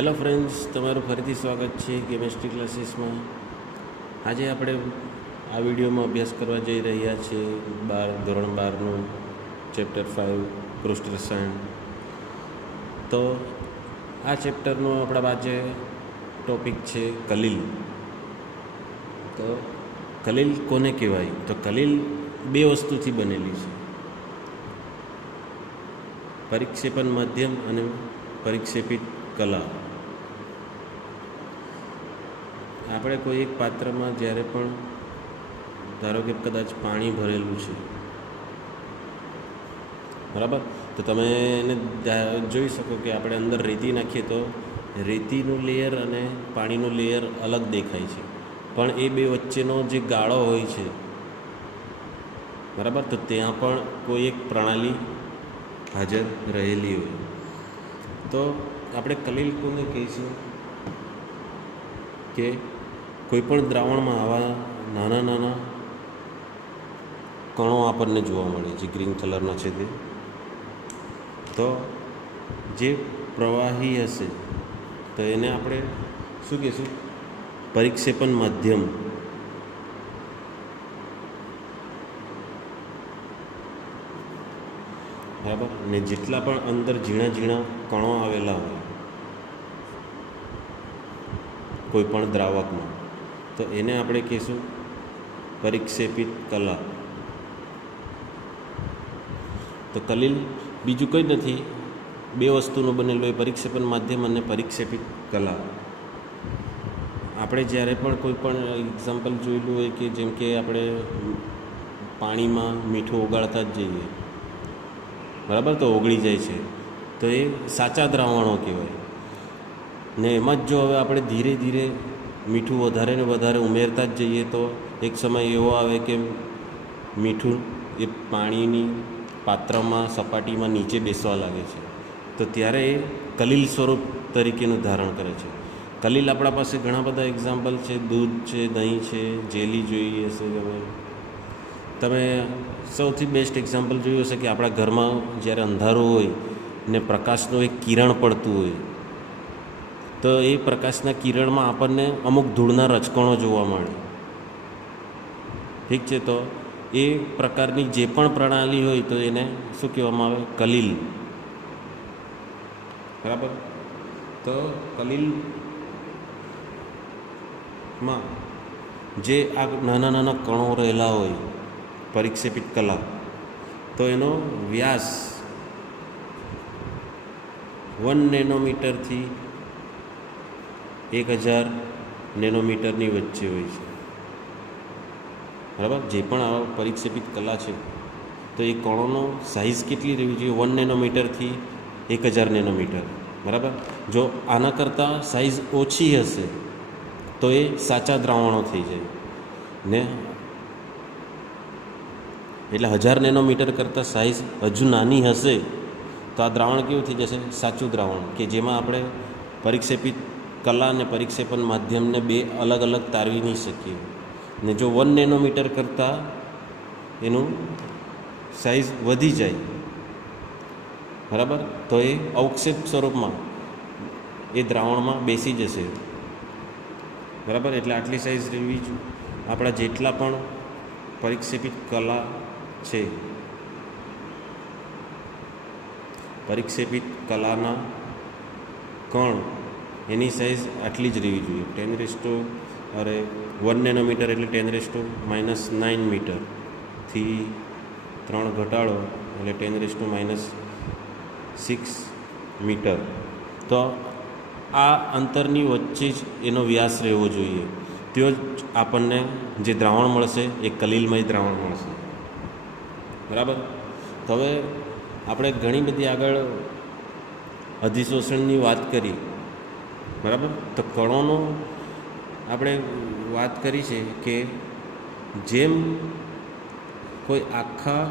Hello friends, તમારું ફરીથી સ્વાગત છે કેમેસ્ટ્રી ક્લાસીસમાં. આજે આપણે આ વિડીયોમાં અભ્યાસ કરવા જઈ રહ્યા છીએ ધોરણ 12નું ચેપ્ટર 5 પૃષ્ઠ રસાયણ. તો આ ચેપ્ટરનો આપણા પાસે ટોપિક છે કલીલ. તો કલીલ કોને કહેવાય? તો કલીલ બે વસ્તુથી બનેલી છે: પરિક્ષેપણ માધ્યમ અને પરિક્ષેપિત કલા. આપણે કોઈ એક પાત્રમાં જ્યારે પણ ધારો કે કદાચ પાણી ભરેલું છે, બરાબર, તો તમે એને જોઈ શકો કે આપણે અંદર રેતી નાખીએ તો રેતીનું લેયર અને પાણીનું લેયર અલગ દેખાય છે, પણ એ બે વચ્ચેનો જે ગાળો હોય છે, બરાબર, તો ત્યાં પણ કોઈ એક પ્રણાલી હાજર રહેલી હોય. તો આપણે કલીલ કોને કહીશું? કે કોઈ પણ દ્રાવણમાં આવા નાના નાના કણો આપણને જોવા મળે, જે ગ્રીન કલરના છે તે. તો જે પ્રવાહી હશે તો એને આપણે શું કહીશું? પરિક્ષેપણ માધ્યમ. બરાબર. ને જેટલા પણ અંદર ઝીણા ઝીણા કણો આવેલા હોય કોઈ પણ દ્રાવકમાં, તો એને આપણે કહીશું પરિક્ષેપિત કલા. તો કલીલ બીજું કંઈ નથી, બે વસ્તુનું બનેલું હોય: પરિક્ષેપણ માધ્યમ અને પરિક્ષેપિત કલા. આપણે જ્યારે પણ કોઈ પણ એક્ઝામ્પલ જોયેલું હોય કે જેમ કે આપણે પાણીમાં મીઠું ઓગાળતા જ જઈએ, બરાબર, તો ઓગળી જાય છે, તો એ સાચા દ્રાવણો કહેવાય. ને એમાં જ જો હવે આપણે ધીરે ધીરે મીઠું વધારે ને વધારે ઉમેરતા જ જઈએ તો એક સમય એવો આવે કે મીઠું એ પાણીની પાત્રમાં સપાટીમાં નીચે બેસવા લાગે છે, તો ત્યારે એ કલીલ સ્વરૂપ તરીકેનું ધારણ કરે છે. કલીલ આપણા પાસે ઘણા બધા એક્ઝામ્પલ છે: દૂધ છે, દહીં છે, જેલી જોઈ હશે તમે. સૌથી બેસ્ટ એક્ઝામ્પલ જોયું હશે કે આપણા ઘરમાં જ્યારે અંધારું હોય ને પ્રકાશનું એક કિરણ પડતું હોય, તો એ પ્રકાશના કિરણમાં આપણને અમુક ધૂળના રજકણો જોવા મળે. ઠીક છે, તો એ પ્રકારની જે પણ પ્રણાલી હોય તો એને શું કહેવામાં આવે? કલીલ. બરાબર. તો કલીલમાં જે આ નાના નાના કણો રહેલા હોય, પરિક્ષેપિત કલા, તો એનો વ્યાસ 1 નેનોમીટરથી 1000 નેનોમીટરની વચ્ચે હોય છે. બરાબર. જે પણ આવા પરિક્ષેપિત કલા છે તો એ કણોનો સાઇઝ કેટલી રહેવી જોઈએ? 1 નેનોમીટરથી 1000 નેનોમીટર. બરાબર. જો આના કરતાં સાઇઝ ઓછી હશે તો એ સાચા દ્રાવણો થઈ જાય ને, એટલે 1000 નેનોમીટર કરતાં સાઇઝ હજુ નાની હશે તો આ દ્રાવણ કેવું થઈ જશે? સાચું દ્રાવણ, કે જેમાં આપણે પરિક્ષેપિત કલા અને પરિક્ષેપણ માધ્યમને બે અલગ અલગ તારવી નહીં શકીએ. ને જો 1 નેનોમીટર કરતાં એનું સાઇઝ વધી જાય, બરાબર, તો એ અવક્ષેપ સ્વરૂપમાં એ દ્રાવણમાં બેસી જશે. બરાબર. એટલે આટલી સાઇઝ રહેવી જોઈએ. આપણા જેટલા પણ પરિક્ષેપિત કલા છે, પરિક્ષેપિત કલાના કણ, એની સાઇઝ આટલી જ રહેવી જોઈએ. 1 નેનોમીટર એટલે 10⁻⁹ મીટરથી 3 ઘટાડો એટલે 10⁻⁶ મીટર. તો આ અંતરની વચ્ચે જ એનો વ્યાસ રહેવો જોઈએ. ત્યાં જ આપણને જે દ્રાવણ મળશે એ કલીલમય દ્રાવણ મળશે. બરાબર. તો હવે આપણે ઘણી બધી આગળ અધિશોષણની વાત કરી, બરાબર. તો કણોનો આપણે વાત કરી છે કે જેમ કોઈ આખા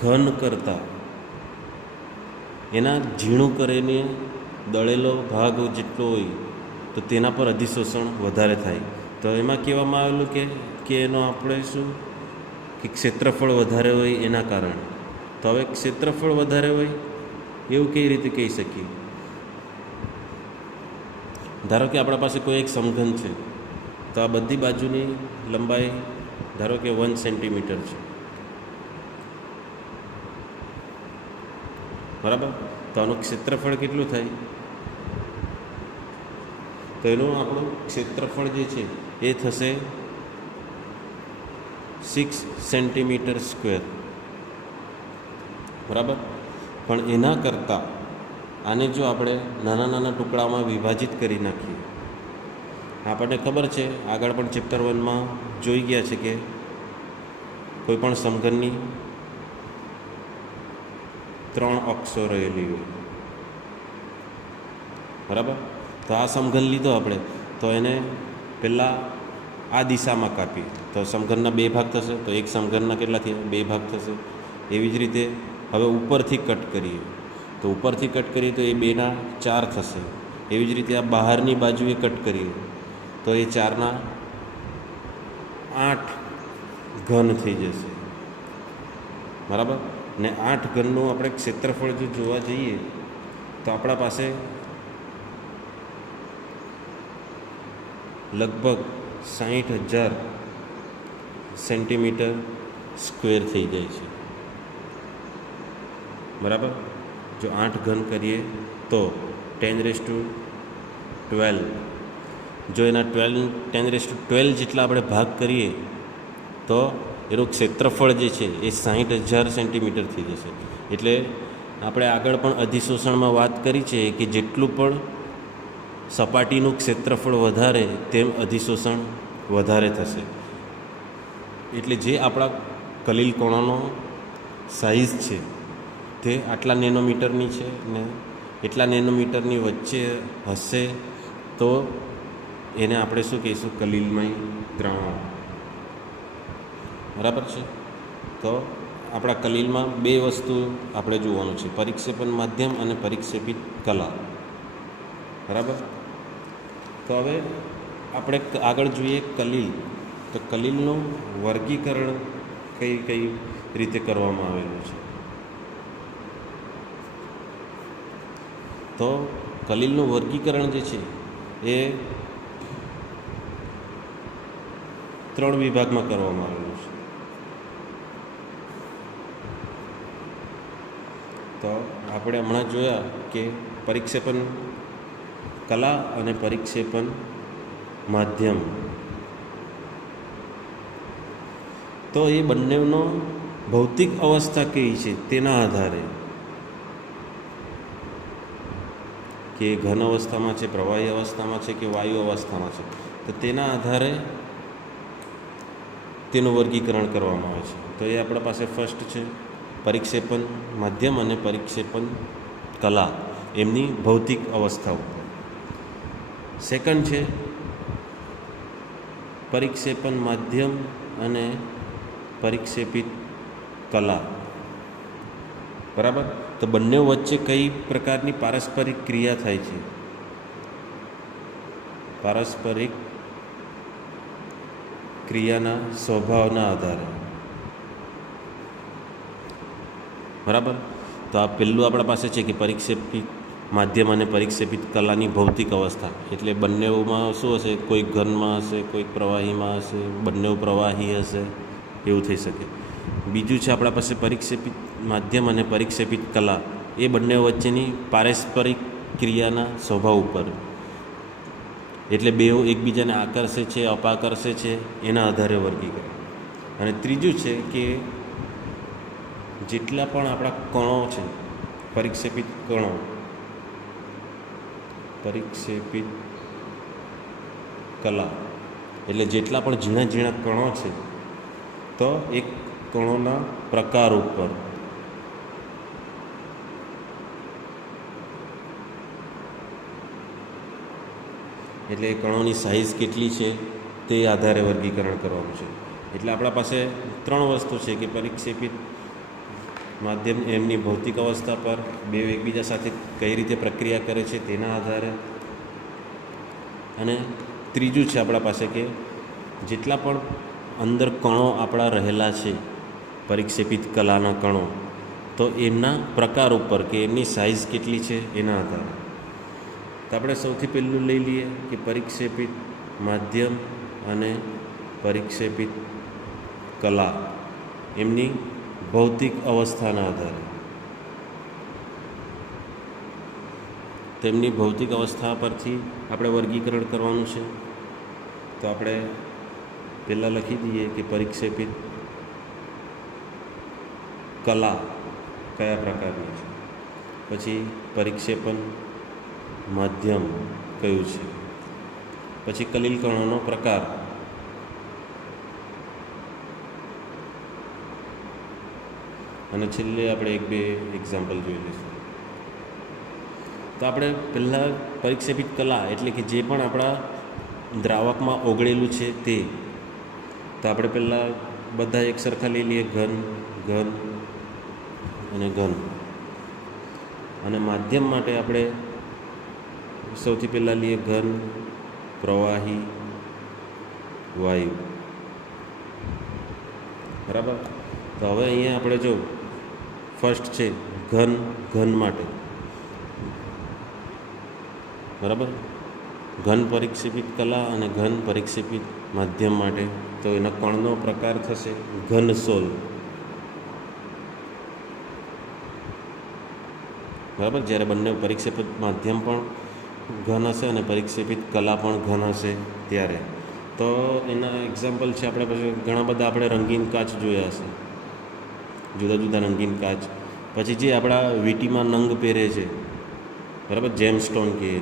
ઘન કરતાં એના ઝીણું કરીને દળેલો ભાગ જેટલો હોય તો તેના પર અધિશોષણ વધારે થાય. તો એમાં કહેવામાં આવેલું કે એનો આપણે શું કે ક્ષેત્રફળ વધારે હોય એના કારણે. તો હવે ક્ષેત્રફળ વધારે હોય એવું કઈ રીતે કહી શકીએ? ધારો કે આપણા પાસે કોઈ એક સમઘન છે, તો આ બધી બાજુની લંબાઈ ધારો કે 1 સેન્ટીમીટર છે, બરાબર. તો આનું ક્ષેત્રફળ કેટલું થાય? તો એનું આપણું ક્ષેત્રફળ જે છે એ થશે 6 સેન્ટીમીટર સ્ક્વેર, બરાબર. પણ એના કરતાં આને જો આપણે નાના નાના ટુકડામાં વિભાજિત કરી નાખીએ, આપણને ખબર છે આગળ પણ ચેપ્ટર 1માં જોઈ ગયા છે કે કોઈ પણ સમઘનની 3 અક્ષો રહેલી હોય, બરાબર. તો આ સમઘન લીધો આપણે, તો એને પહેલાં આ દિશામાં કાપી તો સમઘનના 2 ભાગ થશે, તો એક સમઘનના કેટલા થયા? 2 ભાગ થશે. એવી જ રીતે હવે ઉપરથી કટ કરીએ, તો ઉપરથી કટ કરીએ તો એ 2ના 4 થશે. એવી જ રીતે આ બહારની બાજુએ કટ કરીએ તો એ 4ના 8 ઘન થઈ જશે, બરાબર. ને 8 ઘનનું આપણે ક્ષેત્રફળ જો જોવા જઈએ તો આપણા પાસે લગભગ 60,000 સેન્ટીમીટર સ્ક્વેર થઈ જાય છે, બરાબર. જો 8 ઘન કરીએ તો 10⁻12, જો એના 10⁻12 જેટલા આપણે ભાગ કરીએ તો એનું ક્ષેત્રફળ જે છે એ 60,000 સેન્ટીમીટર થઈ જશે. એટલે આપણે આગળ પણ અધિશોષણમાં વાત કરી છે કે જેટલું પણ સપાટીનું ક્ષેત્રફળ વધારે તેમ અધિશોષણ વધારે થશે. એટલે જે આપણા કલીલ કણોનો સાઇઝ છે તે આટલા નેનોમીટરની છે ને એટલા નેનોમીટરની વચ્ચે હશે તો એને આપણે શું કહીશું? કલીલમય દ્રાવણ, બરાબર છે. તો આપણા કલીલમાં 2 વસ્તુ આપણે જોવાનું છે, પરિક્ષેપણ માધ્યમ અને પરિક્ષેપિત કલા, બરાબર. તો હવે આપણે આગળ જોઈએ કલીલ. તો કલીલનું વર્ગીકરણ કઈ કઈ રીતે કરવામાં આવેલું છે? તો કલીલનું વર્ગીકરણ જે છે એ 3 વિભાગમાં કરવામાં આવેલું છે. તો આપણે હમણાં જોયા કે પરિક્ષેપણ કલા અને પરિક્ષેપણ માધ્યમ. તો એ બંનેનો ભૌતિક અવસ્થા કેવી છે તેના આધારે, કે ઘન અવસ્થામાં છે, પ્રવાહી અવસ્થામાં છે કે વાયુ અવસ્થામાં છે, તો તેના આધારે તેનું વર્ગીકરણ કરવામાં આવે છે. તો એ આપણા પાસે ફર્સ્ટ છે પરિક્ષેપણ માધ્યમ અને પરિક્ષેપણ કલા, એમની ભૌતિક અવસ્થા ઉપર. સેકન્ડ છે પરિક્ષેપણ માધ્યમ અને પરિક્ષેપિત કલા, બરાબર. તો બંને વચ્ચે કઈ પ્રકારની પારસ્પરિક ક્રિયા થાય છે? પારસ્પરિક ક્રિયાના સ્વભાવના આધારે, બરાબર. તો આ પહેલું આપણા પાસે છે કે પરિક્ષેપિત માધ્યમ અને પરિક્ષેપિત કલાની ભૌતિક અવસ્થા. એટલે બંનેમાં શું હશે? કોઈ ઘનમાં હશે, કોઈ પ્રવાહીમાં હશે, બંને પ્રવાહી હશે, એવું થઈ શકે. બીજું છે આપણા પાસે પરિક્ષેપિત માધ્યમ અને પરિક્ષેપિત કલા, એ બંને વચ્ચેની પારસ્પરિક ક્રિયાના સ્વભાવ ઉપર, એટલે બેઉ એકબીજાને આકર્ષે છે, અપાકર્ષે છે, એના આધારે વર્ગીકરણ. અને ત્રીજું છે કે જેટલા પણ આપણા કણો છે, પરિક્ષેપિત કણો, પરિક્ષેપિત કલા એટલે જેટલા પણ ઝીણા ઝીણા કણો છે, તો એક કણોના પ્રકાર ઉપર એટલે એ કણોની સાઇઝ કેટલી છે તે આધારે વર્ગીકરણ કરવાનું છે. એટલે આપણા પાસે 3 વસ્તુ છે કે પરિક્ષેપિત માધ્યમ એમની ભૌતિક અવસ્થા પર, બે એકબીજા સાથે કઈ રીતે પ્રક્રિયા કરે છે તેના આધારે, અને ત્રીજું છે આપણા પાસે કે જેટલા પણ અંદર કણો આપણા રહેલા છે, પરિક્ષેપિત કલાના કણો, તો એમના પ્રકાર ઉપર કે એમની સાઇઝ કેટલી છે એના આધારે. તો આપણે સૌથી પહેલું લઈ લઈએ કે પરિક્ષેપિત માધ્યમ અને પરિક્ષેપિત કલા એમની ભૌતિક અવસ્થાના આધારે, તેમની ભૌતિક અવસ્થા પરથી આપણે વર્ગીકરણ કરવાનું છે. તો આપણે પહેલાં લખી દઈએ કે પરિક્ષેપિત કલા કયા પ્રકારની છે, પછી પરિક્ષેપણ માધ્યમ કયું છે, પછી કલિલ કણોનો પ્રકાર, અને છેલ્લે આપણે એક બે એક્ઝામ્પલ જોઈ લઈશું. તો આપણે પહેલાં પરિક્ષેપિત કલા એટલે કે જે પણ આપણા દ્રાવકમાં ઓગળેલું છે તે, તો આપણે પહેલાં બધા એક સરખા લઈ લઈએ, ઘન ઘન અને ઘન. અને માધ્યમ માટે આપણે સૌથી પહેલાં લઈએ ઘન, પ્રવાહી, વાયુ. બરાબર. તો હવે અહીંયા આપણે જો ફર્સ્ટ છે ઘન, ઘન માટે બરાબર, ઘન પરિક્ષેપિત કલા અને ઘન પરિક્ષેપિત માધ્યમ માટે તો એના કણનો પ્રકાર થશે ઘન સોલ. બરાબર. જ્યારે બંને પરિક્ષેપિત માધ્યમ પણ ઘન હશે અને પરિક્ષેપિત કલા પણ ઘન હશે ત્યારે. તો એના એક્ઝામ્પલ છે આપણે પછી ઘણા બધા આપણે રંગીન કાચ જોયા હશે, જુદા જુદા રંગીન કાચ. પછી જે આપણા વીંટીમાં નંગ પહેરે છે, બરાબર, જેમ સ્ટોન કહે,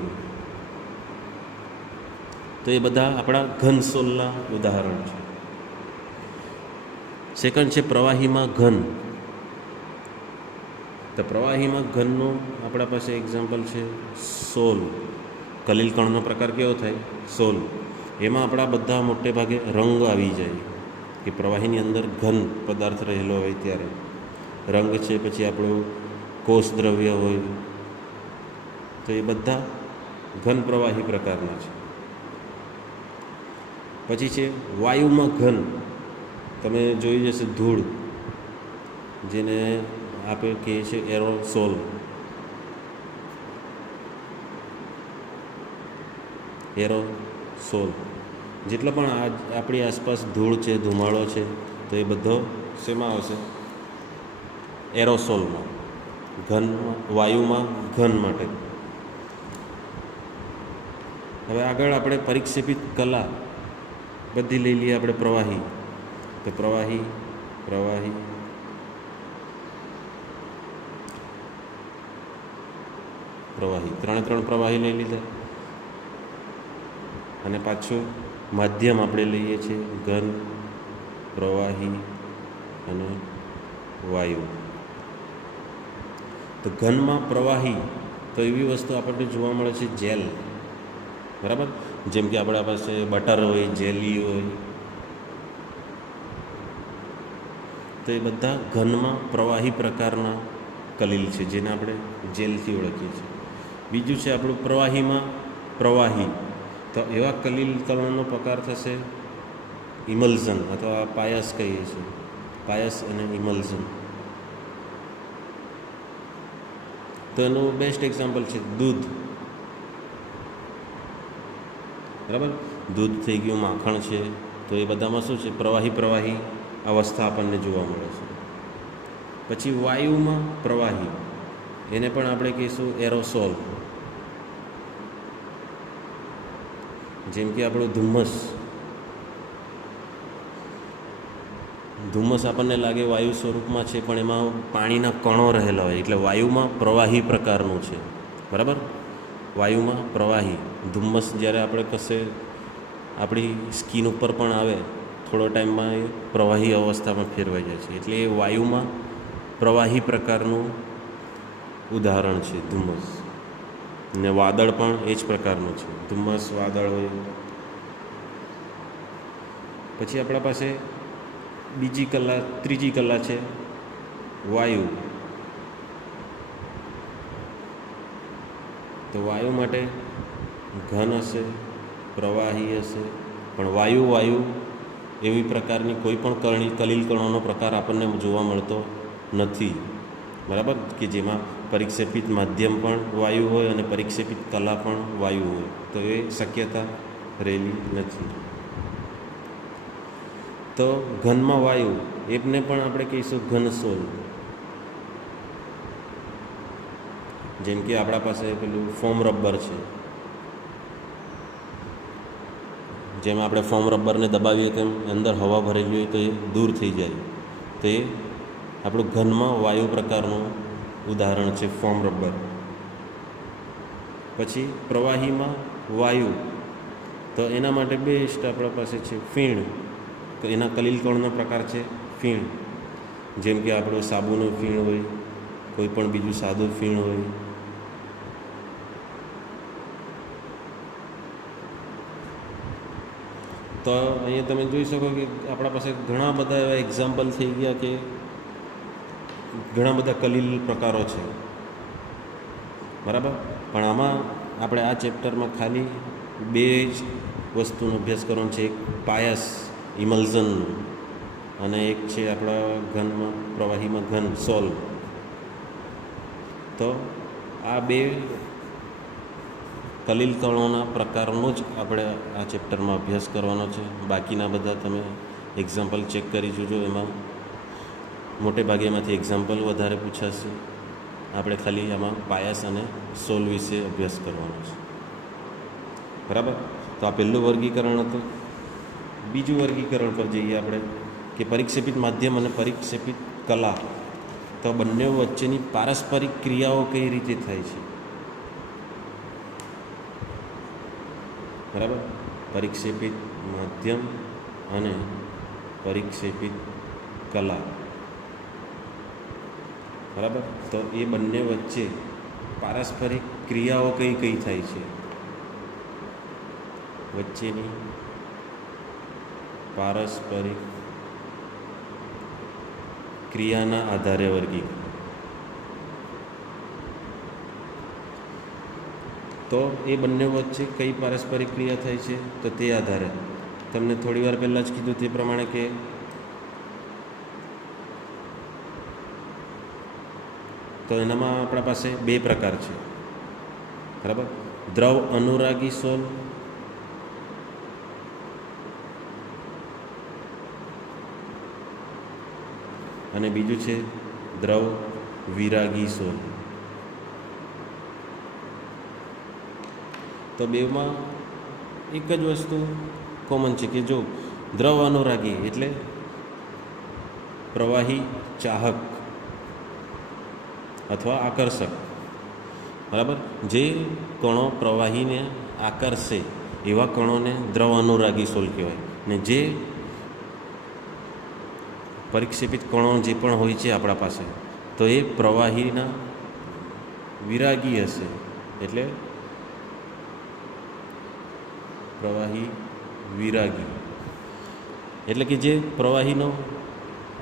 તો એ બધા આપણા ઘન સોલના ઉદાહરણ છે. સેકન્ડ છે પ્રવાહીમાં ઘન. તો પ્રવાહીમાં ઘનનું આપણા પાસે એક્ઝામ્પલ છે સોલ. કલિલ કણનો પ્રકાર કેવો થાય? સોલ. એમાં આપણા બધા મોટે ભાગે રંગ આવી જાય કે પ્રવાહીની અંદર ઘન પદાર્થ રહેલો હોય ત્યારે રંગ છે. પછી આપણું કોષ દ્રવ્ય હોય, તો એ બધા ઘન પ્રવાહી પ્રકારના છે. પછી છે વાયુમાં ઘન. તમે જોઈ જશે ધૂળ, જેને આપણે કહીએ છીએ એરોસોલ. એરોસોલ જેટલા પણ આપણી આસપાસ ધૂળ છે, ધુમાડો છે, તો એ બધો શેમાં આવશે? એરોસોલમાં, ઘનમાં, વાયુમાં ઘન માટે. હવે આગળ આપણે પરિક્ષેપિત કલા બધી લઈ લઈએ આપણે. પ્રવાહી, તો પ્રવાહી, પ્રવાહી, પ્રવાહી, ત્રણ પ્રવાહી લઈ લીધા. અને પાછું માધ્યમ આપણે લઈએ છીએ ઘન, પ્રવાહી અને વાયુ. તો ઘનમાં પ્રવાહી તો એવી વસ્તુ આપણને જોવા મળે છે જેલ. બરાબર. જેમ કે આપણા પાસે બટર હોય, જેલી હોય, તો એ બધા ઘનમાં પ્રવાહી પ્રકારના કલિલ છે, જેને આપણે જેલથી ઓળખીએ છીએ. બીજું છે આપણું પ્રવાહીમાં પ્રવાહી. તો એવા કલિલ કણનો પ્રકાર થશે ઇમલ્ઝન અથવા પાયસ કહીએ છીએ, પાયસ અને ઇમલ્ઝન. તો એનું બેસ્ટ એક્ઝામ્પલ છે દૂધ. બરાબર. દૂધ થઈ ગયું, માખણ છે, તો એ બધામાં શું છે? પ્રવાહી પ્રવાહી અવસ્થા આપણને જોવા મળે છે. પછી વાયુમાં પ્રવાહી, એને પણ આપણે કહીશું એરોસોલ. જેમ કે આપણું ધુમ્મસ. ધુમ્મસ આપણને લાગે વાયુ સ્વરૂપમાં છે, પણ એમાં પાણીના કણો રહેલા હોય, એટલે વાયુમાં પ્રવાહી પ્રકારનું છે. બરાબર. વાયુમાં પ્રવાહી. ધુમ્મસ જ્યારે આપણે કશે આપણી સ્કિન ઉપર પણ આવે, થોડો ટાઈમમાં એ પ્રવાહી અવસ્થામાં ફેરવાઈ જાય છે, એટલે એ વાયુમાં પ્રવાહી પ્રકારનું ઉદાહરણ છે ધુમ્મસ. ને વાદળ પણ એ જ પ્રકારનું છે, ધુમ્મસ, વાદળ હોય. પછી આપણા પાસે ત્રીજી કલા છે વાયુ. તો વાયુ માટે ઘન હશે, પ્રવાહી હશે, પણ વાયુ એવી પ્રકારની કોઈ પણ કલિલ કણોનો પ્રકાર આપણને જોવા મળતો નથી. બરાબર. કે જેમાં પરિક્ષેપિત માધ્યમ પણ વાયુ હોય અને પરિક્ષેપિત કલા પણ વાયુ હોય, તો એ શક્યતા રહેલી નથી. તો ઘનમાં વાયુ એને પણ આપણે કહીશું ઘન સોલ. જેમ કે આપણા પાસે પેલું ફોમ રબર છે, જેમ આપણે ફોમ રબરને દબાવીએ તેમ અંદર હવા ભરેલી હોય તો એ દૂર થઈ જાય. તે આપણું ઘનમાં વાયુ પ્રકારનું ઉદાહરણ છે ફોમ રબર. પછી પ્રવાહીમાં વાયુ, તો એના માટે બેસ્ટ આપણા પાસે છે ફીણ. તો એના કલીલ કણનો પ્રકાર છે ફીણ. જેમ કે આપણું સાબુનું ફીણ હોય, કોઈ પણ બીજું સાદું ફીણ હોય. તો અહીંયા તમે જોઈ શકો કે આપણા પાસે ઘણા બધા એવા એક્ઝામ્પલ થઈ ગયા કે ઘણા બધા કલીલ પ્રકારો છે, બરાબર. પણ આમાં આપણે આ ચેપ્ટરમાં ખાલી બે જ વસ્તુનો અભ્યાસ કરવાનો છે. એક પાયસ ઇમલ્ઝન અને એક છે આપણા ઘનમાં પ્રવાહીમાં ઘન સોલ. તો આ બે કલીલ કણોના પ્રકારનો જ આપણે આ ચેપ્ટરમાં અભ્યાસ કરવાનો છે. બાકીના બધા તમે એક્ઝામ્પલ ચેક કરી જોજો, એમાં મોટે ભાગે એમાંથી એક્ઝામ્પલ વધારે પૂછાશે. આપણે ખાલી આમાં પાયસ અને સોલ વિશે અભ્યાસ કરવાનો છે, બરાબર. તો આ પહેલું વર્ગીકરણ હતું. બીજું વર્ગીકરણ પર જઈએ આપણે કે પરિક્ષેપિત માધ્યમ અને પરિક્ષેપિત કલા. તો બંને વચ્ચેની પારસ્પરિક ક્રિયાઓ કઈ રીતે થાય છે, બરાબર. પરિક્ષેપિત માધ્યમ અને પરિક્ષેપિત કલા, બરાબર. તો એ બંને વચ્ચે પારસ્પરિક ક્રિયાઓ કઈ કઈ થાય છે, વચ્ચેની પારસ્પરિક ક્રિયાના આધારે વર્ગીકરણ. તો એ બંને વચ્ચે કઈ પારસ્પરિક ક્રિયા થાય છે, તો તે આધારે તમને થોડી વાર પહેલાં જ કીધું તે પ્રમાણે કે તો એનામાં આપણા પાસે બે પ્રકાર છે, બરાબર. દ્રવ અનુરાગી સોલ અને બીજું છે દ્રવ વિરાગી સોલ. તો બેમાં એક જ વસ્તુ કોમન છે કે જો દ્રવ અનુરાગી એટલે પ્રવાહી ચાહક અથવા આકર્ષક, બરાબર. જે કણો પ્રવાહીને આકર્ષે એવા કણોને દ્રવ અનુરાગી સોલ કહેવાય. ને જે પરિક્ષેપિત કણો જે પણ હોય છે આપણા પાસે, તો એ પ્રવાહીના વિરાગી હશે, એટલે પ્રવાહી વિરાગી એટલે કે જે પ્રવાહીનો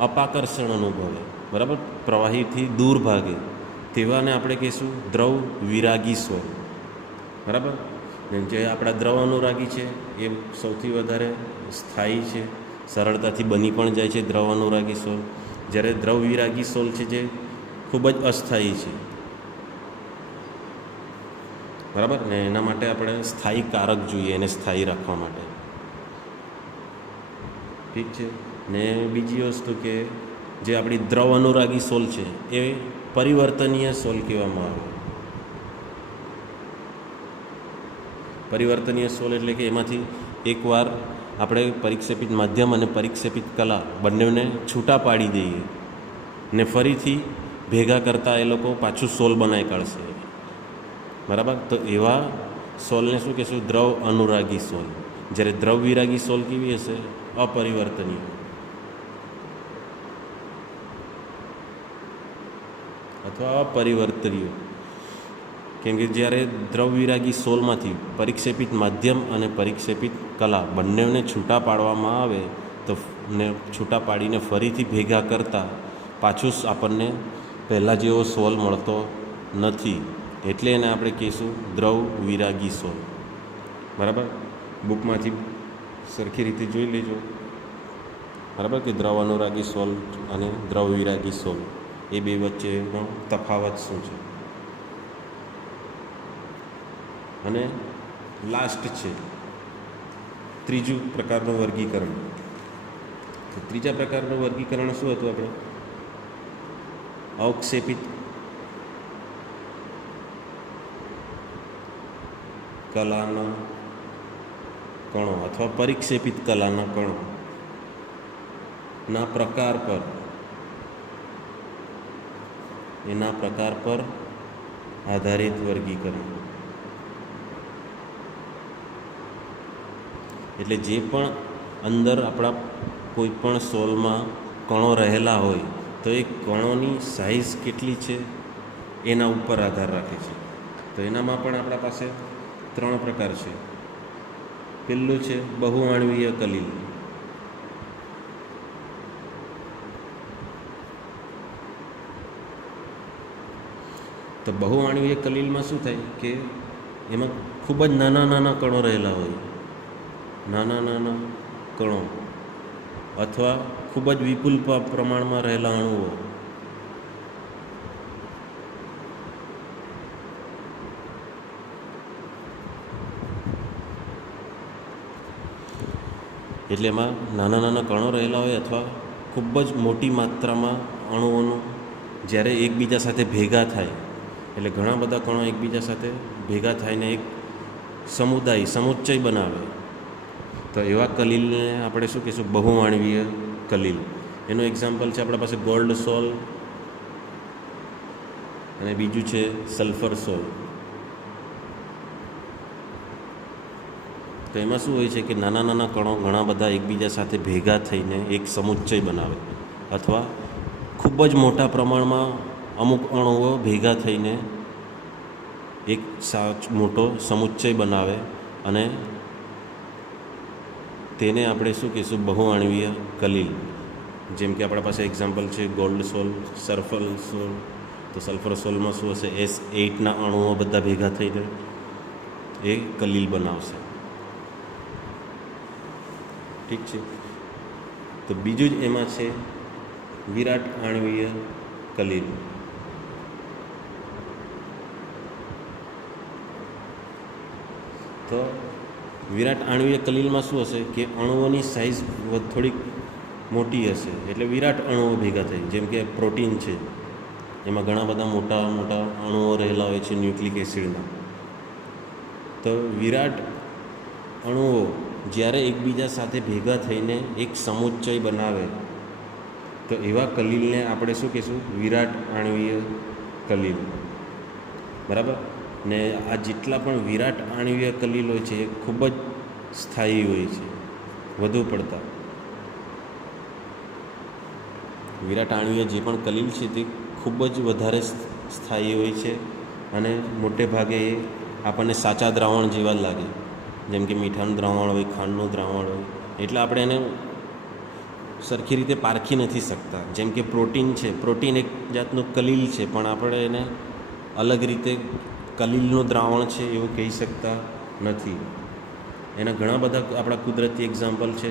અપાકર્ષણ અનુભવે, બરાબર, પ્રવાહીથી દૂર ભાગે, તેવાને આપણે કહીશું દ્રવ વિરાગી સ્વર, બરાબર. ને જે આપણા દ્રવ અનુરાગી છે એ સૌથી વધારે સ્થાયી છે, સરળતાથી બની પણ જાય છે દ્રવ અનુરાગી સોલ. જ્યારે દ્રવ વિરાગી સોલ છે જે ખૂબ જ અસ્થાયી છે, બરાબર. ને એના માટે આપણે સ્થાયી કારક જોઈએ એને સ્થાયી રાખવા માટે, ઠીક છે. ને બીજી વસ્તુ કે જે આપણી દ્રવ અનુરાગી સોલ છે એ પરિવર્તનીય સોલ કહેવામાં આવે. પરિવર્તનીય સોલ એટલે કે એમાંથી એકવાર આપણે પરિક્ષેપિત માધ્યમ અને પરિક્ષેપિત કલા બંનેને છૂટા પાડી દઈએ ને ફરીથી ભેગા કરતાં એ લોકો પાછું સોલ બનાવી કાઢશે, બરાબર. તો એવા સોલને શું કહેશું, દ્રવ અનુરાગી સોલ. જ્યારે દ્રવ વિરાગી સોલ કેવી હશે, અપરિવર્તનીય અથવા અપરિવર્તનીય. કેમ કે જ્યારે દ્રવ વિરાગી સોલમાંથી પરિક્ષેપિત માધ્યમ અને પરિક્ષેપિત કલા બંનેને છૂટા પાડવામાં આવે તો ને છૂટા પાડીને ફરીથી ભેગા કરતાં પાછું આપણને પહેલાં જેવો સોલ મળતો નથી, એટલે એને આપણે કહીશું દ્રવ વિરાગી સોલ, બરાબર. બુકમાંથી સરખી રીતે જોઈ લેજો, બરાબર, કે દ્રવ અનુરાગી સોલ અને દ્રવ વિરાગી સોલ એ બે વચ્ચેનો તફાવત શું છે. અને લાસ્ટ છે ત્રીજું પ્રકારનું વર્ગીકરણ. તો ત્રીજા પ્રકારનું વર્ગીકરણ શું હતું આપણે? અવક્ષેપિત કલાના કણો અથવા પરિક્ષેપિત કલાના કણો ના પ્રકાર પર એના પ્રકાર પર આધારિત વર્ગીકરણ. એટલે જે પણ અંદર આપણા કોઈ પણ સોલમાં કણો રહેલા હોય તો એ કણોની સાઇઝ કેટલી છે એના ઉપર આધાર રાખે છે. તો એનામાં પણ આપણા પાસે 3 પ્રકાર છે. પહેલું છે બહુઆણ્વીય કલીલ. તો બહુઆણ્વીય કલીલમાં શું થાય કે એમાં ખૂબ જ નાના નાના કણો રહેલા હોય, નાના નાના કણો અથવા ખૂબ જ વિપુલ પ્રમાણમાં રહેલા અણુઓ. એટલે એમાં નાના નાના કણો રહેલા હોય અથવા ખૂબ જ મોટી માત્રામાં અણુઓનું જ્યારે એકબીજા સાથે ભેગા થાય, એટલે ઘણા બધા કણો એકબીજા સાથે ભેગા થઈને એક સમુચ્ચય બનાવે, તો એવા કલીલને આપણે શું કહીશું? બહુઆણ્વીય કલીલ. એનું એક્ઝામ્પલ છે આપણા પાસે ગોલ્ડ સોલ અને બીજું છે સલ્ફર સોલ. તો એમાં શું હોય છે કે નાના નાના કણો ઘણા બધા એકબીજા સાથે ભેગા થઈને એક સમુચ્ચય બનાવે અથવા ખૂબ જ મોટા પ્રમાણમાં અમુક અણુઓ ભેગા થઈને એક મોટો સમુચ્ચય બનાવે અને તેને આપણે શું કહીશું? બહુઆણ્વીય કલીલ. જેમ કે આપણા પાસે એક્ઝામ્પલ છે ગોલ્ડ સોલ, સલ્ફર સોલ. તો સલ્ફર સોલમાં શું હશે? S8ના અણુઓ બધા ભેગા થઈને એ કલીલ બનાવશે. ઠીક છે. તો બીજું જ એમાં છે વિરાટ આણ્વીય કલીલ. તો વિરાટ આણ્વીય કલીલમાં શું હશે કે અણુઓની સાઇઝ થોડીક મોટી હશે, એટલે વિરાટ અણુઓ ભેગા થાય. જેમ કે પ્રોટીન છે, એમાં ઘણા બધા મોટા મોટા અણુઓ રહેલા હોય છે ન્યુક્લિક એસિડના. તો વિરાટ અણુઓ જ્યારે એકબીજા સાથે ભેગા થઈને એક સમુચ્ચય બનાવે તો એવા કલીલને આપણે શું કહીશું? વિરાટ આણ્વીય કલીલ. બરાબર ને? આ જેટલા પણ વિરાટ આણ્વીય કલીલ હોય છે એ ખૂબ જ સ્થાયી હોય છે વધુ પડતા. વિરાટ આણ્વીય જે પણ કલીલ છે તે ખૂબ જ વધારે સ્થાયી હોય છે અને મોટે ભાગે એ આપણને સાચા દ્રાવણ જેવા લાગે, જેમ કે મીઠાનું દ્રાવણ હોય, ખાંડનું દ્રાવણ હોય. એટલે આપણે એને સરખી રીતે પારખી નથી શકતા. જેમ કે પ્રોટીન છે, પ્રોટીન એક જાતનું કલીલ છે, પણ આપણે એને અલગ રીતે કલીલનું દ્રાવણ છે એવું કહી શકતા નથી. એના ઘણા બધા આપણા કુદરતી એક્ઝામ્પલ છે,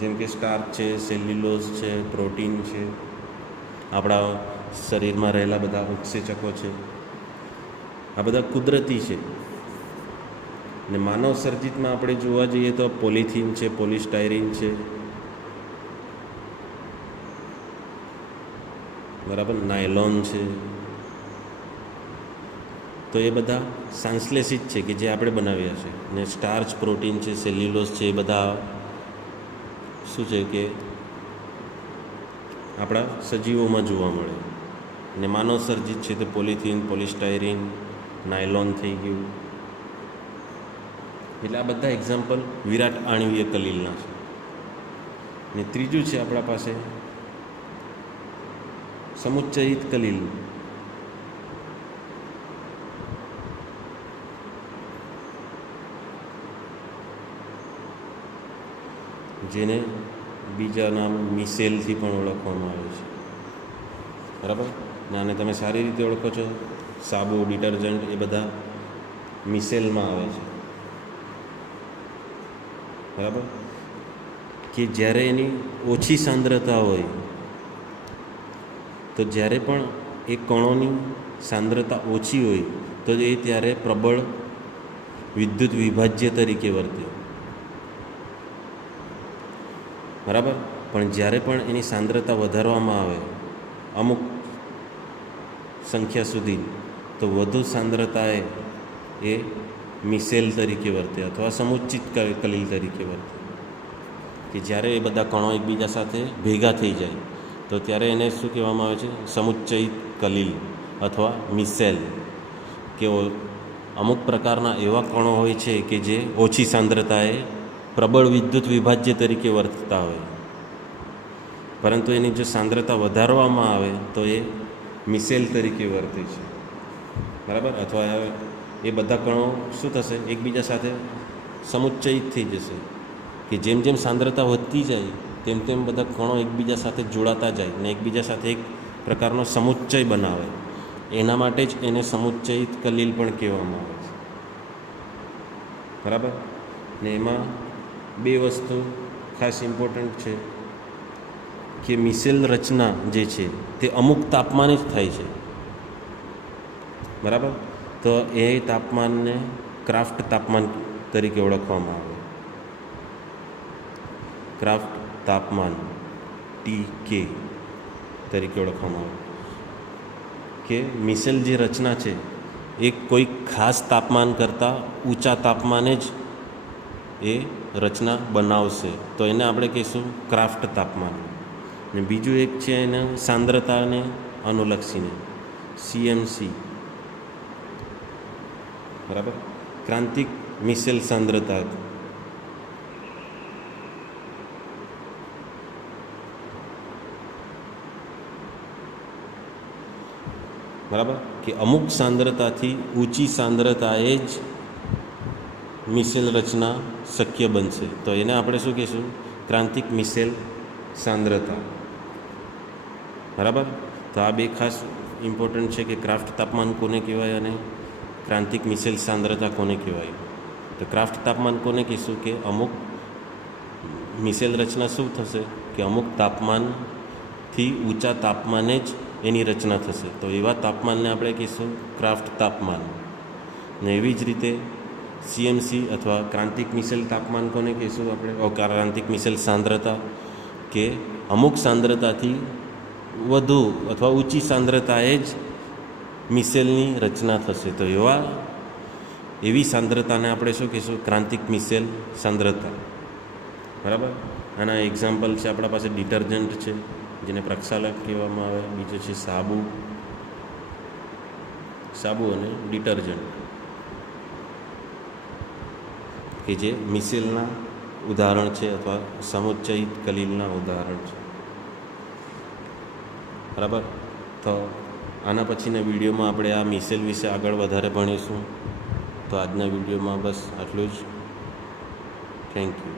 જેમ કે સ્ટાર્ચ છે, સેલ્યુલોઝ છે, પ્રોટીન છે, આપણા શરીરમાં રહેલા બધા ઉત્સેચકો છે. આ બધા કુદરતી છે. ને માનવ સર્જિતમાં આપણે જોવા જઈએ તો પોલિથીન છે, પોલિસ્ટાયરીન છે, બરાબર, નાયલોન છે. તો એ બધા સંશ્લેષિત છે કે જે આપણે બનાવ્યા છે. ને સ્ટાર્ચ, પ્રોટીન છે, સેલ્યુલોઝ છે, એ બધા શું છે કે આપણા સજીવોમાં જોવા મળે. ને માનવ સર્જિત છે તો પોલિથીન, પોલિસ્ટાયરીન, નાયલોન થઈ ગયું. એટલે આ બધા એક્ઝામ્પલ વિરાટ આણ્વીય કલીલના છે. ને ત્રીજું છે આપણા પાસે સમુચ્ચયિત કલીલ. જેને બીજા નામ મિસેલથી પણ ઓળખવામાં આવે છે. બરાબર ને? આને તમે સારી રીતે ઓળખો છો. સાબુ, ડિટર્જન્ટ એ બધા મિસેલમાં આવે છે. બરાબર? કે જ્યારે એની ઓછી સાંદ્રતા હોય તો જ્યારે પણ એ કણોની સાંદ્રતા ઓછી હોય તો એ ત્યારે પ્રબળ વિદ્યુત વિભાજ્ય તરીકે વર્તે, બરાબર. પણ જ્યારે પણ એની સાંદ્રતા વધારવામાં આવે અમુક સંખ્યા સુધી, તો વધુ સાંદ્રતાએ એ મિસેલ તરીકે વર્તે અથવા સમુચ્ચિત કલીલ તરીકે વર્તે. કે જ્યારે એ બધા કણો એકબીજા સાથે ભેગા થઈ જાય તો ત્યારે એને શું કહેવામાં આવે છે? સમુચ્ચયિત કલીલ અથવા મિસેલ. કે અમુક પ્રકારના એવા કણો હોય છે કે જે ઓછી સાંદ્રતાએ પ્રબળ વિદ્યુત વિભાજ્ય તરીકે વર્તતા હોય, પરંતુ એની જો સાંદ્રતા વધારવામાં આવે તો એ મિસેલ તરીકે વર્તે છે, બરાબર. અથવા એ બધા કણો શું થશે? એકબીજા સાથે સમુચ્ચયિત થઈ જશે. કે જેમ જેમ સાંદ્રતા વધતી જાય તેમ તેમ બધા કણો એકબીજા સાથે જોડાતા જાય ને એકબીજા સાથે એક પ્રકારનો સમુચ્ચય બનાવે. એના માટે જ એને સમુચ્ચયિત કલીલ પણ કહેવામાં આવે છે, બરાબર. ને એમાં બે વસ્તુ ખાસ ઇમ્પોર્ટન્ટ છે કે મિસેલ રચના જે છે તે અમુક તાપમાને જ થાય છે, બરાબર. તો એ તાપમાનને ક્રાફ્ટ તાપમાન તરીકે ઓળખવામાં આવે. ક્રાફ્ટ તાપમાન TK તરીકે ઓળખવામાં આવે. કે મિસેલ જે રચના છે એ કોઈ ખાસ તાપમાન કરતાં ઊંચા તાપમાને જ એ રચના બનાવશે, તો એને આપણે કહીશું ક્રાફ્ટ તાપમાન. ને બીજું એક છે એના સાંદ્રતાને અનુલક્ષીને CMC, બરાબર. ક્રાંતિક મિસેલ સાંદ્રતા. બરાબર. કે અમુક સાંદ્રતાથી ઊંચી સાંદ્રતાએ જ મિસેલ રચના શક્ય બનશે, તો એને આપણે શું કહીશું? ક્રાંતિક મિસેલ સાંદ્રતા, બરાબર. તો આ બે ખાસ ઇમ્પોર્ટન્ટ છે કે ક્રાફ્ટ તાપમાન કોને કહેવાય અને ક્રાંતિક મિસેલ સાંદ્રતા કોને કહેવાય. તો ક્રાફ્ટ તાપમાન કોને કહીશું? કે અમુક મિસેલ રચના શું થશે? કે અમુક તાપમાનથી ઊંચા તાપમાને જ એની રચના થશે, તો એવા તાપમાનને આપણે કહીશું ક્રાફ્ટ તાપમાન. ને એવી જ રીતે CMC અથવા ક્રાંતિક મિસેલ તાપમાન કોને કહીશું આપણે? ક્રાંતિક મિસેલ સાંદ્રતા. કે અમુક સાંદ્રતાથી વધુ અથવા ઊંચી સાંદ્રતાએ જ મિસેલની રચના થશે, તો એવી સાંદ્રતાને આપણે શું કહીશું? ક્રાંતિક મિસેલ સાંદ્રતા, બરાબર. આના એક્ઝામ્પલ છે આપણા પાસે ડિટર્જન્ટ છે જેને પ્રક્ષાલક કહેવામાં આવે, બીજો છે સાબુ અને ડિટર્જન્ટ, કે જે મિસેલના ઉદાહરણ છે અથવા સમુચ્ચયિત કલીલના ઉદાહરણ છે, બરાબર. તો આના પછીના વિડીયોમાં આપણે આ મિસેલ વિશે આગળ વધારે ભણીશું. તો આજના વિડીયોમાં બસ આટલું જ. Thank you.